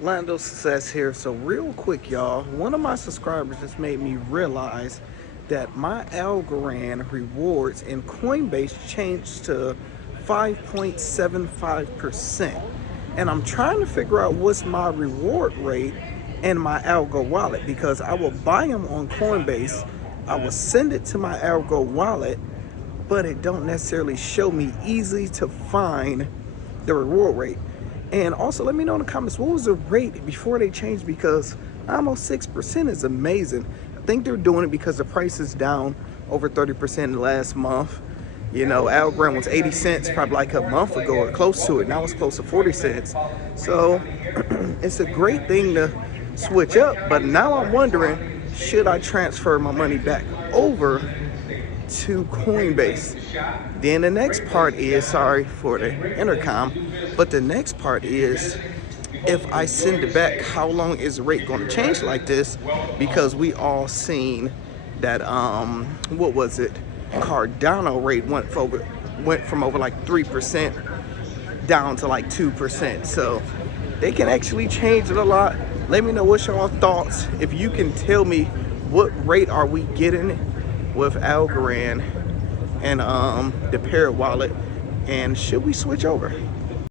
Lando Success here. So real quick, y'all, one of my subscribers just made me realize that my Algorand rewards in Coinbase changed to 5.75%. And I'm trying to figure out what's my reward rate in my Algo wallet, because I will buy them on Coinbase, I will send it to my Algo wallet, but it don't necessarily show me easy to find the reward rate. And also let me know in the comments, what was the rate before they changed, because almost 6% is amazing. I think they're doing it because the price is down over 30% in the last month. You know, Algorand was 80 cents probably like a month ago or close to it. Now it's close to 40 cents. So it's a great thing to switch up, but now I'm wondering, should I transfer my money back over to Coinbase? Then the next part is, sorry for the intercom, but the next part is, if I send it back, how long is the rate going to change like this? Because we all seen that what was it, Cardano rate went from over like 3% down to like 2%. So they can actually change it a lot. Let me know what's your thoughts. If you can tell me what rate are we getting with Algorand and the Parrot wallet, and should we switch over?